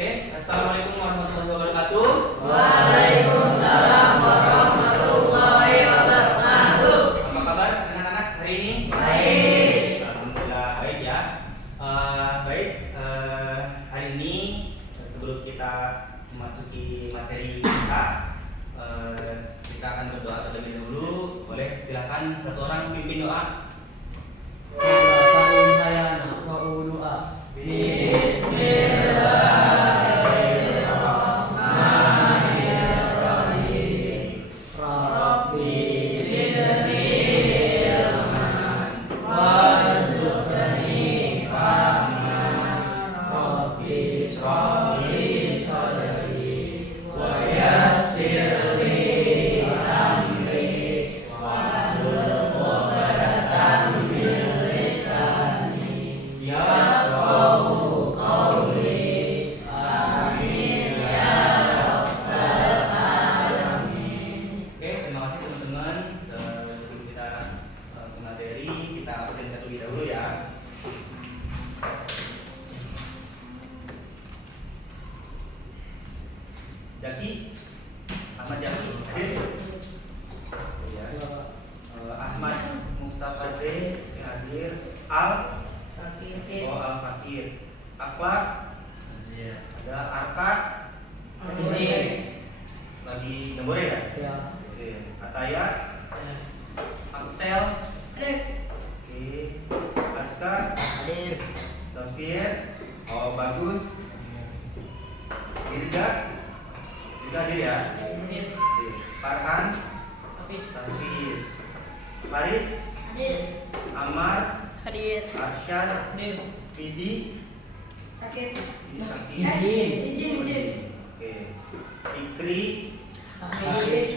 Oke, assalamualaikum warahmatullahi wabarakatuh. Waalaikumsalam warahmatullahi wabarakatuh. Apa kabar anak-anak hari ini? Baik. Alhamdulillah baik ya. Hari ini sebelum kita memasuki materi kita, kita akan berdoa terlebih dahulu. Boleh silakan satu orang pimpin doa. Bismillahirrahmanirrahim. Rabbi zidni ilman warzuqni fahman. Rabbi ishrah li sadri wa yassir li amri wahlul 'uqdatam min lisani yafqahu qawli. Amin ya rabbal alamin. Oke, terima kasih teman-teman. Sebelum kita ke materi, kita absen terlebih dahulu ya. Jaki, Ahmad Jaki hadir. Ya. Ahmad Mustafa Dre hadir. Al Fakir. Akhlak ada Arka lagi jambore ya. Oke, Ataya, Axel, oke, Aska, Safir, oh bagus, Dirga hadir ya. Oke, Farhan, Hafiz, Faris, Amar, Arsyad, Fidi, ini Sakit, oke, Fikri, Hafiz,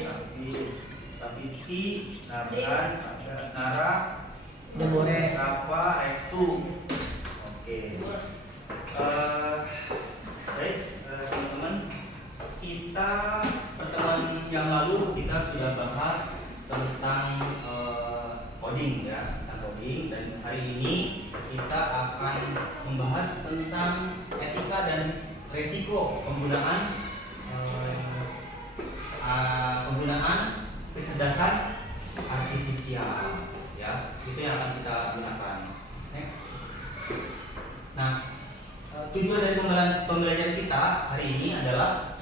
Rafiski, Narsan, Nara, Rafa, Restu. Oke. Baik, teman-teman, kita pertemuan yang lalu kita sudah bahas tentang coding ya, tentang coding, dan hari ini kita akan membahas tentang etika dan resiko penggunaan kecerdasan artifisial ya, itu yang akan kita gunakan. Next. Nah, tujuan dari pembelajaran kita hari ini adalah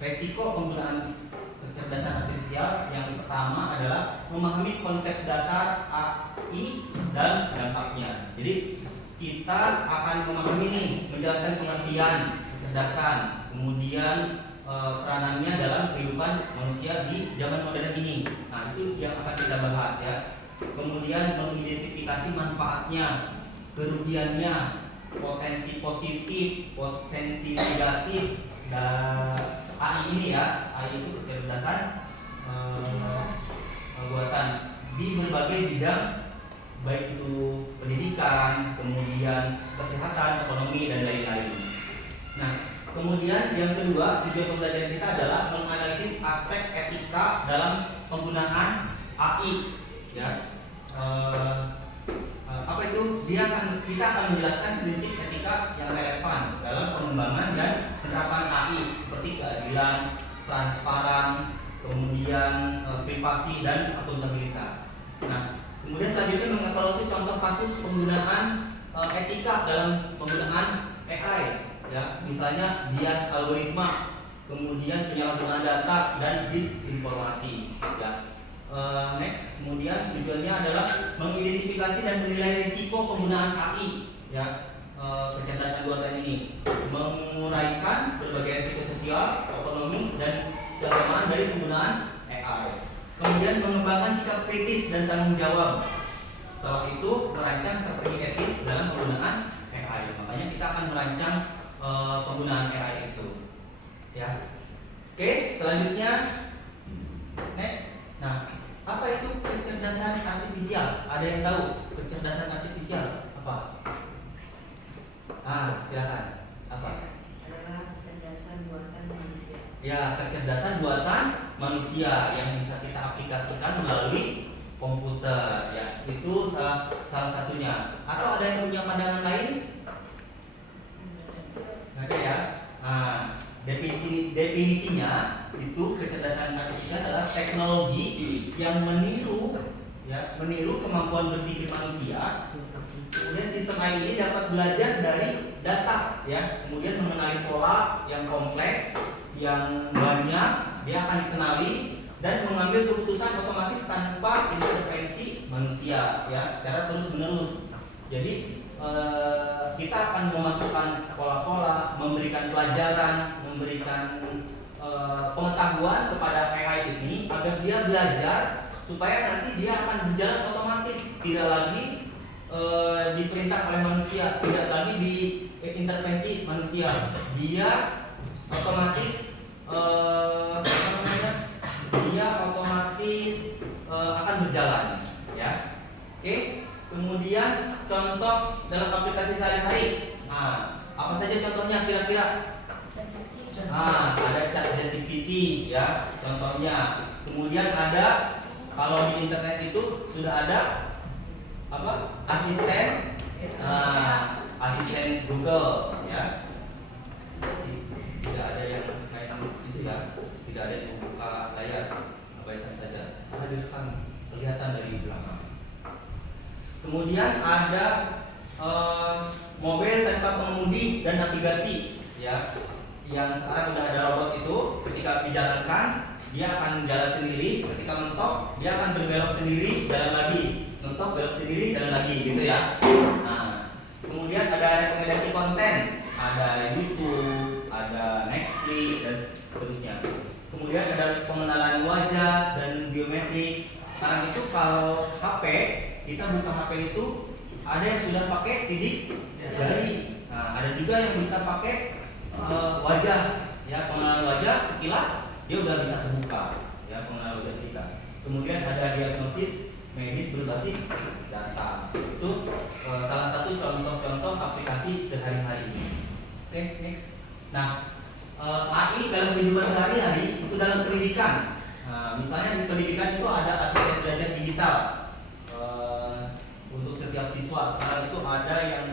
resiko penggunaan kecerdasan artifisial. Yang pertama adalah memahami konsep dasar AI dan dampaknya. Jadi kita akan memahami nih, menjelaskan pengertian kecerdasan, kemudian peranannya dalam kehidupan manusia di zaman modern ini. Nah, itu yang akan kita bahas ya. Kemudian mengidentifikasi manfaatnya, kerugiannya, potensi positif, potensi negatif AI ini ya. AI itu kecerdasan buatan di berbagai bidang, baik itu pendidikan, kemudian kesehatan, ekonomi, dan lain-lain. Nah, kemudian yang kedua, tujuan pembelajaran kita adalah menganalisis aspek etika dalam penggunaan AI ya. Apa itu? Kita akan menjelaskan prinsip etika yang relevan dalam pengembangan dan penerapan AI, seperti keadilan, transparan, kemudian privasi dan akuntabilitas. Nah, kemudian selanjutnya mengevaluasi contoh kasus penggunaan etika dalam penggunaan AI ya, misalnya bias algoritma, kemudian penyalahgunaan data dan disinformasi ya. Next, kemudian tujuannya adalah mengidentifikasi dan menilai risiko penggunaan AI ya, kecerdasan buatan ini, menguraikan berbagai risiko sosial, ekonomi, dan keagamaan dari penggunaan AI. Kemudian mengembangkan sikap kritis dan tanggung jawab. Setelah itu merancang strategi etis dalam penggunaan AI. Makanya kita akan merancang penggunaan AI itu ya. Oke, selanjutnya next. Nah, apa itu kecerdasan artifisial? Ada yang tahu kecerdasan artifisial apa? Silakan. Apa? Adalah kecerdasan buatan manusia. Ya, kecerdasan buatan manusia yang bisa kita aplikasikan melalui komputer ya. Itu salah satunya. Atau ada yang punya pandangan lain? Nggak ada. definisinya itu kecerdasan artifisial adalah teknologi yang meniru kemampuan berpikir manusia. Kemudian sistem AI ini dapat belajar dari data, ya, kemudian mengenali pola yang kompleks, yang banyak, dia akan dikenali dan mengambil keputusan otomatis tanpa intervensi manusia, ya, secara terus menerus. Jadi kita akan memasukkan pola-pola, memberikan pelajaran, memberikan pengetahuan kepada AI ini agar dia belajar supaya nanti dia akan berjalan otomatis, tidak lagi diperintah oleh manusia, tidak lagi diintervensi manusia. Dia otomatis akan berjalan, ya. Oke. Kemudian contoh dalam aplikasi sehari-hari. Apa saja contohnya kira-kira? Ada ChatGPT, ya, contohnya. Kemudian ada, kalau di internet itu sudah ada apa? Asisten, asisten Google, ya. Tidak ada yang kayak itu, ya. Tidak ada yang membuka layar, abaikan saja. Karena direkam kelihatan dari belakang. Kemudian ada mobil tanpa pengemudi dan navigasi, ya, yang sekarang sudah ada robot itu. Ketika dijalankan dia akan jalan sendiri, ketika mentok dia akan berbelok sendiri, jalan lagi, mentok belok sendiri, jalan lagi, gitu ya. Nah, kemudian ada rekomendasi konten, ada YouTube, ada Netflix dan seterusnya. Kemudian ada pengenalan wajah dan biometrik. Sekarang itu kalau HP, kita buka HP itu ada yang sudah pakai sidik jari. Nah, ada juga yang bisa pakai wajah, ya, pengenalan wajah sekilas dia udah bisa terbuka, ya, pengenalan wajah kita. Kemudian ada diagnosis medis berbasis data. Itu salah satu contoh-contoh aplikasi sehari-hari. Oke, next. Nah, AI dalam kehidupan sehari-hari itu dalam pendidikan. Nah, misalnya di pendidikan itu ada asisten belajar digital. Untuk setiap siswa sekarang itu ada yang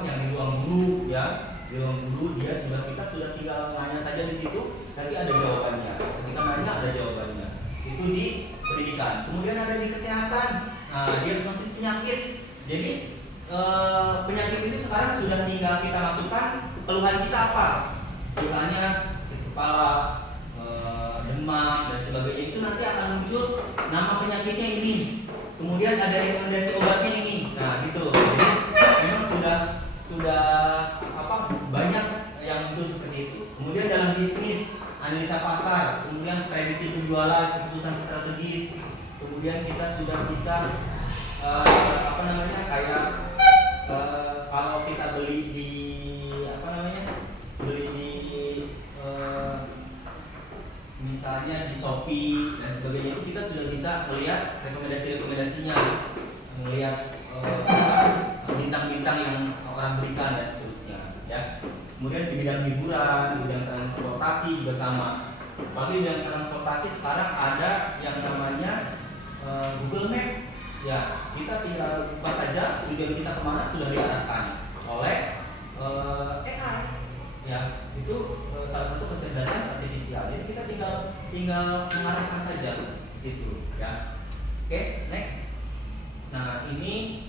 yang di ruang guru, ya, di ruang guru kita sudah tinggal nanya saja di situ, nanti ada jawabannya. Ketika nanya ada jawabannya. Itu di pendidikan. Kemudian ada di kesehatan, diagnosis penyakit. Jadi penyakit itu sekarang sudah tinggal kita masukkan keluhan kita apa, misalnya sakit kepala, demam dan sebagainya, itu nanti akan muncul nama penyakitnya ini. Kemudian ada rekomendasi obatnya ini. Nah, gitu. Jadi memang sudah banyak yang muncul seperti itu. Kemudian dalam bisnis, analisa pasar, kemudian prediksi penjualan, keputusan strategis. Kemudian kita sudah bisa kalau kita beli di misalnya di Shopee dan sebagainya, itu kita sudah bisa melihat rekomendasinya, melihat bintang-bintang yang orang berikan dan seterusnya, ya. Kemudian di bidang hiburan, di bidang transportasi juga sama. Apalagi di bidang transportasi sekarang ada yang namanya Google Map, ya. Kita tinggal buka saja tujuan kita kemana sudah diarahkan oleh AI, ya. Itu salah satu kecerdasan artifisial. Jadi kita tinggal mengarahkan saja di situ, ya. Oke, next. Nah, ini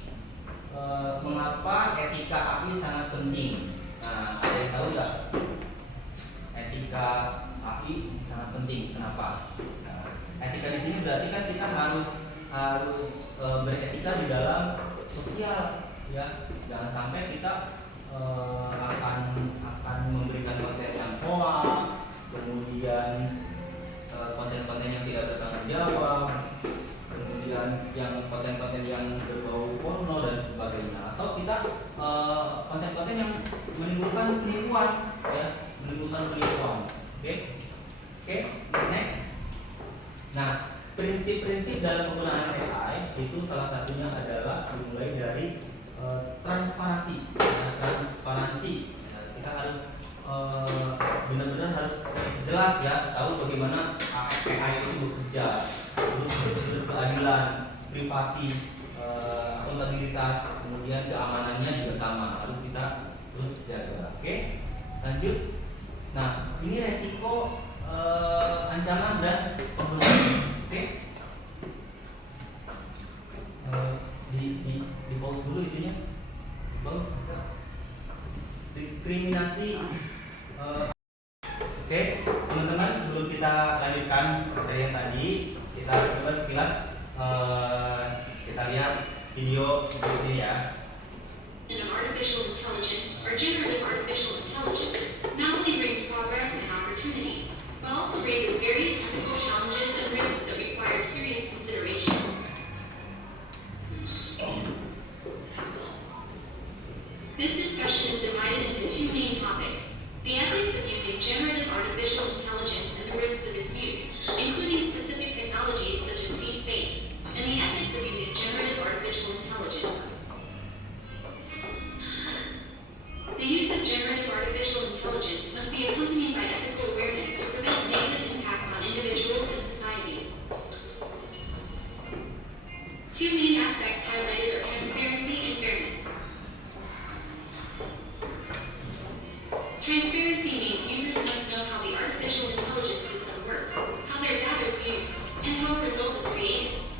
mengapa etika AI sangat penting. Nah, ada yang tahu nggak? Etika AI sangat penting. Kenapa? Nah, etika di sini berarti kan kita harus beretika di dalam sosial, ya. Jangan sampai kita akan memberikan konten yang hoax, kemudian konten-konten yang tidak bertanggung jawab, kemudian yang konten-konten yang berbau porno dan sebagainya, atau kita konten-konten yang menimbulkan penipuan, ya, Oke, next. Nah, prinsip-prinsip dalam penggunaan AI itu salah satunya adalah dimulai dari transparansi. Kita harus benar-benar harus jelas, ya, tahu bagaimana AI itu bekerja, terus keadilan, privasi, akuntabilitas, kemudian keamanannya juga sama, harus kita terus jaga. Oke, lanjut. Nah, ini resiko ancaman dan pembunuhan. Oke. Di pause dulu itunya. Pause bisa. Diskriminasi. Oke, teman-teman, sebelum kita lanjutkan materi yang tadi, kita coba sekilas kita lihat video ini ya. Artificial intelligence or generative artificial intelligence not only brings progress and opportunities, but also raises various ethical challenges and risks that require serious consideration. This discussion is divided into two main topics: the ethics of using generative artificial intelligence and the risks of its use, including specific technologies such as deepfakes, and the ethics of using generative artificial intelligence. The use of generative artificial intelligence must be accompanied by ethical awareness to prevent negative impacts on individuals and society. Two main aspects highlighted are transparency and fairness. Transparency means users must know how the artificial intelligence system works, how their data is used, and how a result is created.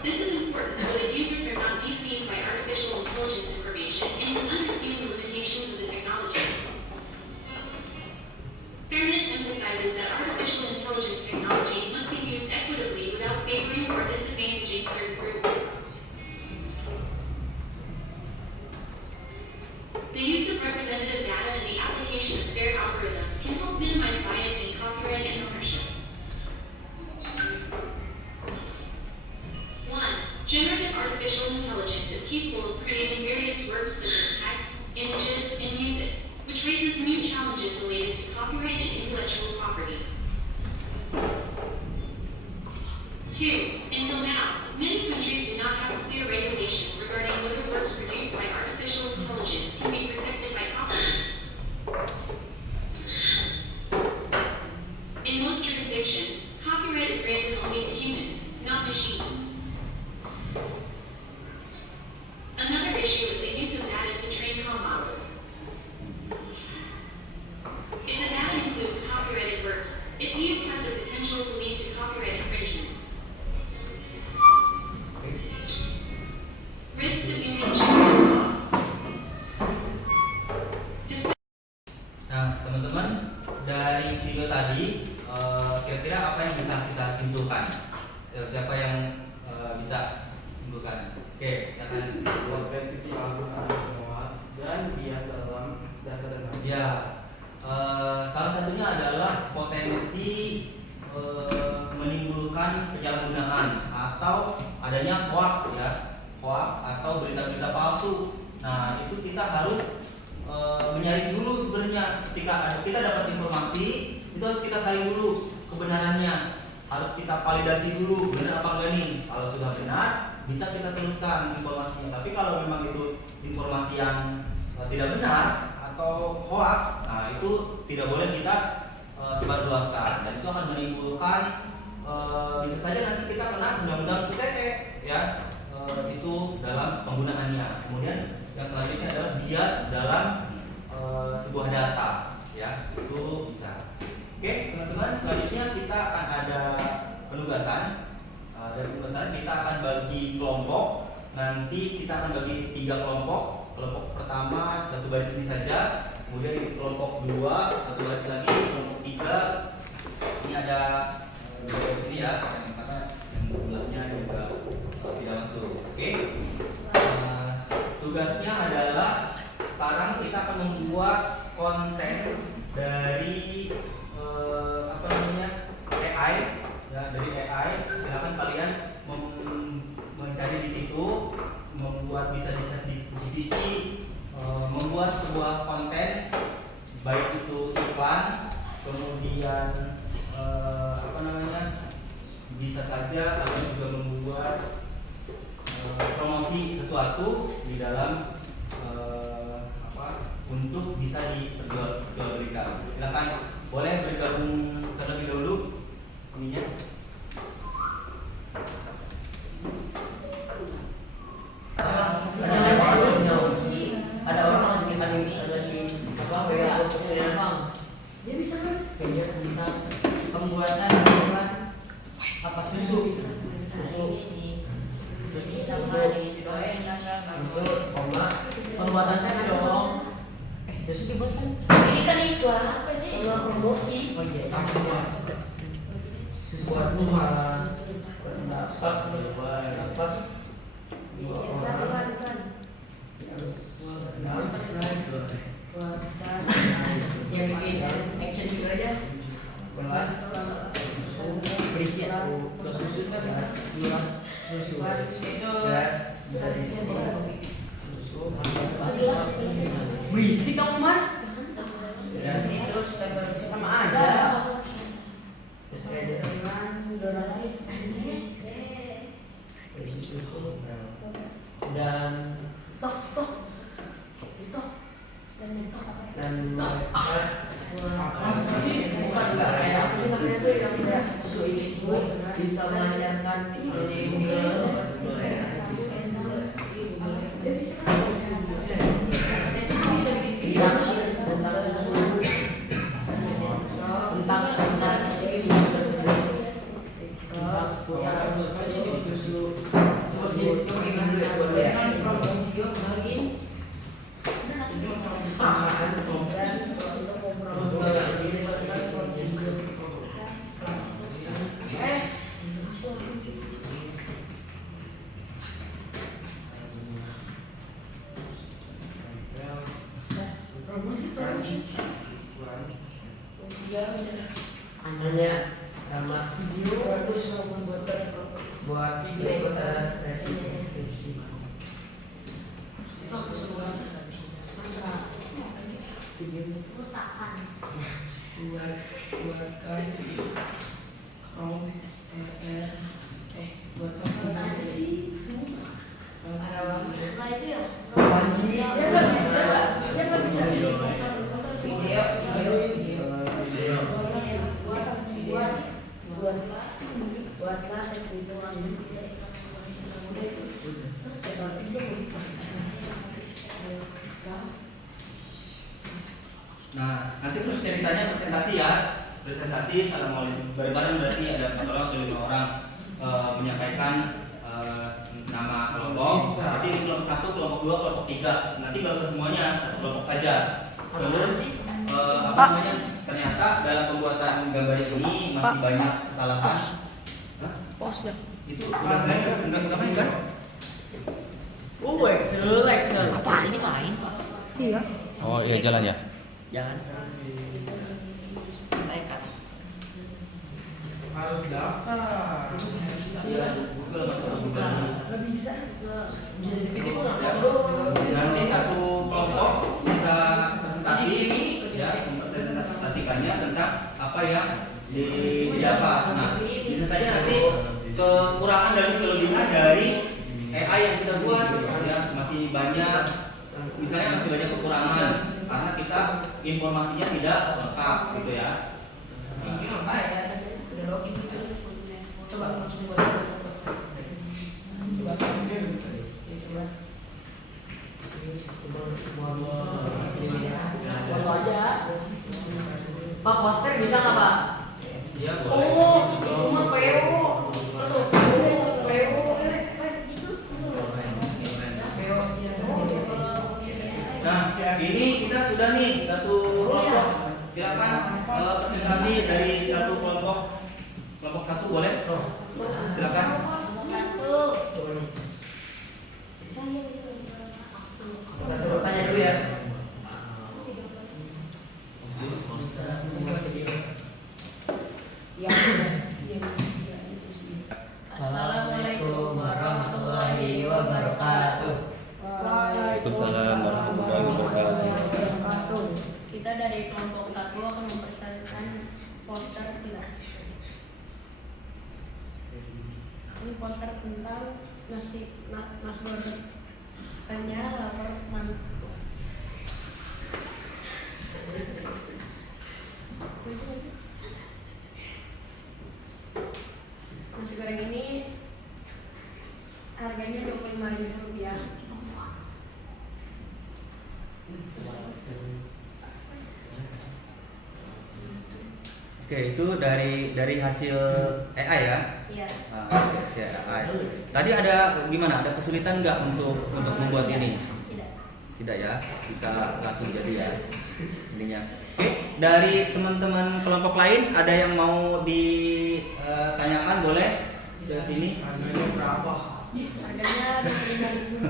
This is important so that users are not deceived by artificial intelligence information and can understand the limitations of the technology. Fairness emphasizes that artificial intelligence technology must be used equitably without favoring or disadvantaging certain groups. The use of representative data and the application of fair algorithms can help minimize bias in copyright and ownership. 1. Generative artificial intelligence is capable of creating various works such as text, images, and music, which raises new challenges related to copyright and intellectual property. 2. Until now, many countries do not have clear regulations regarding whether works produced by artificial intelligence can be protected by copyright. In most jurisdictions, copyright is granted only to humans, not machines. Another issue is the use of data to train comm models. If the data includes copyrighted works, its use has the potential to lead to copyright infringement. Risks of using generative law. Nah, teman-teman, dari video tadi kira-kira apa yang bisa kita simpulkan? Siapa yang bisa simpulkan? Oke, silakan. Sensitif algoritma hoax dan bias dalam data dan hasil. Ya, salah satunya adalah potensi menimbulkan penyalahgunaan atau adanya hoax ya, hoax atau berita-berita palsu. Nah, itu kita harus menyaring dulu sebenarnya. Ketika kita dapat informasi, itu harus kita saring dulu kebenarannya, harus kita validasi dulu benar apa enggak nih. Kalau sudah benar, bisa kita teruskan informasinya. Tapi kalau memang itu informasi yang tidak benar atau hoax, nah itu tidak boleh kita sebarluaskan, dan itu akan menimbulkan bisa saja nanti kita kena undang-undang ITE ya, itu dalam penggunaannya. Kemudian yang selanjutnya adalah bias dalam sebuah data ya, itu bisa. Oke teman-teman, selanjutnya kita akan ada penugasan. Dari penugasan kita akan bagi kelompok. Nanti kita akan bagi 3 kelompok. Kelompok pertama satu baris ini saja, kemudian di kelompok 2 satu baris lagi, kelompok 3 ini ada baris ini ya, yang sebelahnya juga tidak masuk. Oke. Tugasnya adalah sekarang kita akan membuat konten dari AI ya, dari AI. Silakan kalian mencari di situ, membuat bisa dicek di GPT, membuat sebuah konten, baik itu iklan, kemudian bisa saja kalian juga membuat promosi sesuatu di dalam untuk bisa diperjualbelikan. Silakan boleh bergabung terlebih dahulu ininya. Ada orang lagi apa WA Pembuatan saya dong. Terus dibosan. Ini kan itu apa nih? Promosi. Oh iya. Sesuatu hal pendapat dua orang yang bikin action juga aja. Kelas berisi atau susu kelas susu dari susu berisi kamu mah terus sama aja terus kayak berisi susu dan dan Apa sih? bukan enggak kayak apa sih namanya tuh yang kayak susu ini bisa melancarkan namanya nama video buat video revisi skripsi. Buatkan buat apa sih? Nah itu ya. Buatlah perhitungan. Nah, nanti ceritanya presentasi ya. Presentasi assalamualaikum bareng-bareng berarti ada 4 orang atau 5 orang menyampaikan nama kelompok. Nanti ini kelompok 1, kelompok 2, kelompok 3. Nanti gak usah semuanya, satu kelompok saja. Terus apa namanya? Ternyata dalam pembuatan gambar ini masih banyak kesalahan. Pos ya. Itu udah main kan? Enggak main kan? Excel. Apaan sih main? Iya. Oh iya jalan ya. Jangan. Tekan. Harus daftar. Iya, Google masuk Google. Nggak bisa. Nanti satu kelompok bisa presentasi ya, mempresentasikannya tentang apa yang didapat. Nah, bisa saja nanti kekurangan dan kelebihan dari AI yang kita buat ya masih banyak, misalnya masih banyak kekurangan karena kita informasinya tidak lengkap gitu ya. Ini apa ya? Udah login. Coba langsung buat foto. Coba. Foto aja. Pak poster bisa nggak Pak? Iya boleh. Oh, itu mah PO. Betul. PO. Nah, ini kita sudah nih satu kelompok. Silakan presentasi dari satu kelompok. Kelompok 1 boleh? Silakan. Tanya dulu ya. Assalamualaikum warahmatullahi wabarakatuh. Waalaikumsalam warahmatullahi wabarakatuh. Kita dari kelompok 1 akan mempresentasikan poster kita. Ini poster tentang nasgornya lapor mantap. Nasi goreng ini harganya Rp25.000. Oke, itu dari hasil AI ya. Iya. Hasil AI. Tadi ada gimana? Ada kesulitan nggak untuk membuat ini? Tidak. Tidak ya, bisa langsung jadi ya ininya. Oke, dari teman-teman kelompok lain ada yang mau ditanyakan boleh dari sini. Harganya berapa? Harganya Rp25.000.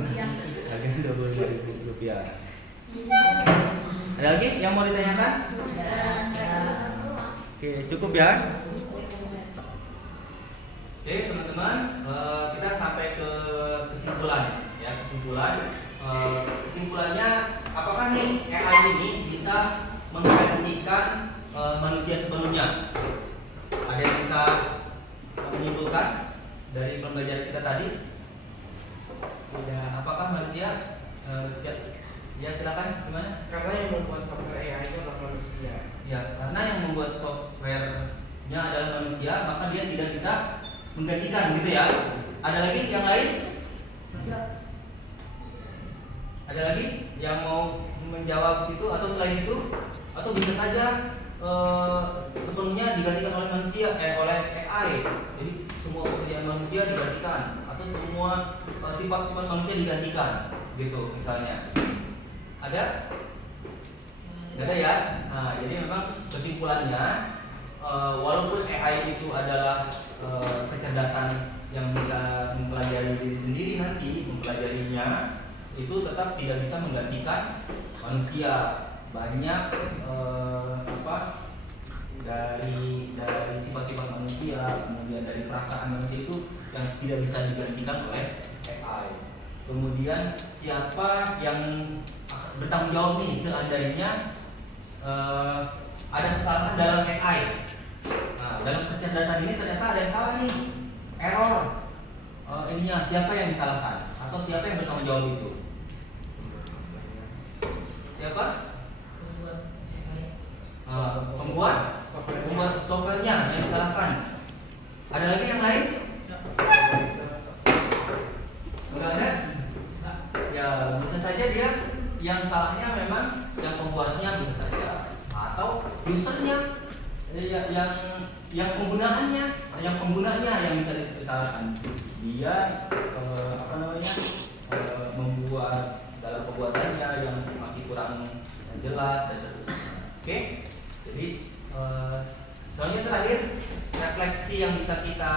Harganya Rp25.000. Ada lagi yang mau ditanyakan? Oke, cukup ya. Oke teman-teman, kita sampai ke kesimpulan ya, kesimpulannya apakah nih AI ini bisa menggantikan manusia sebelumnya? Ada yang bisa menyimpulkan dari pembelajaran kita tadi? Tidak. Apakah manusia ya silakan gimana? Karena yang membuat software AI itu adalah manusia. Ya, karena yang membuat softwarenya adalah manusia, maka dia tidak bisa menggantikan gitu ya. Ada lagi yang lain? Ada lagi yang mau menjawab itu atau selain itu? Atau bisa saja sepenuhnya digantikan oleh manusia, oleh AI. Jadi semua pekerjaan manusia digantikan atau semua sifat-sifat manusia digantikan gitu misalnya. Ada? Nggak ada ya? Nah, jadi memang kesimpulannya walaupun AI itu adalah kecerdasan yang bisa mempelajari diri sendiri nanti, mempelajarinya itu tetap tidak bisa menggantikan manusia. Banyak dari sifat-sifat manusia, kemudian dari perasaan manusia itu yang tidak bisa digantikan oleh AI. Kemudian siapa yang bertanggung jawab nih seandainya ada kesalahan dalam AI? Nah, dalam kecerdasan ini ternyata ada yang salah nih, error. Ininya siapa yang disalahkan atau siapa yang bertanggung jawab itu? Siapa? Pembuat softwarenya yang disalahkan. Ada lagi yang lain? Enggak ada? Ya bisa saja dia yang salahnya memang yang pembuatnya bisa saja, atau usernya yang penggunaannya yang bisa disalahkan. Dia membuat dalam pembuatannya yang masih kurang jelas dan seterusnya. Oke, jadi soalnya terakhir refleksi yang bisa kita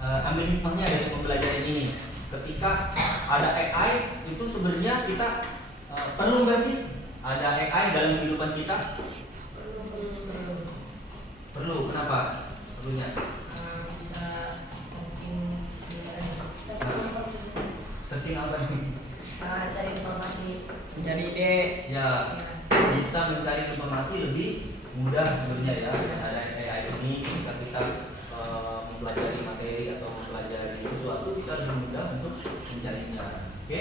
ambil hikmahnya dari pembelajaran ini. Ketika ada AI itu sebenarnya kita perlu nggak sih ada AI dalam kehidupan kita? Perlu. Kenapa? Perlunya? Bisa Searching apa nih? cari informasi, Mencari ide. Ya, bisa mencari informasi lebih mudah sebenarnya ya. Ada AI ini ketika kita mempelajari materi atau mempelajari sesuatu, kita lebih mudah untuk mencarinya. Oke?